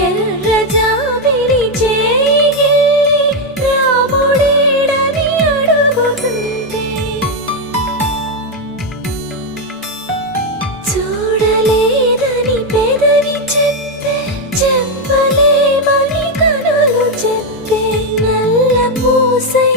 ఎర్ర జాబిలి చేయి రాముడేడని అడుగుతుంటే చూడలేదని పెదవి చెప్పే చెప్పలేమని కనులు చెప్పే నల్ల పూసై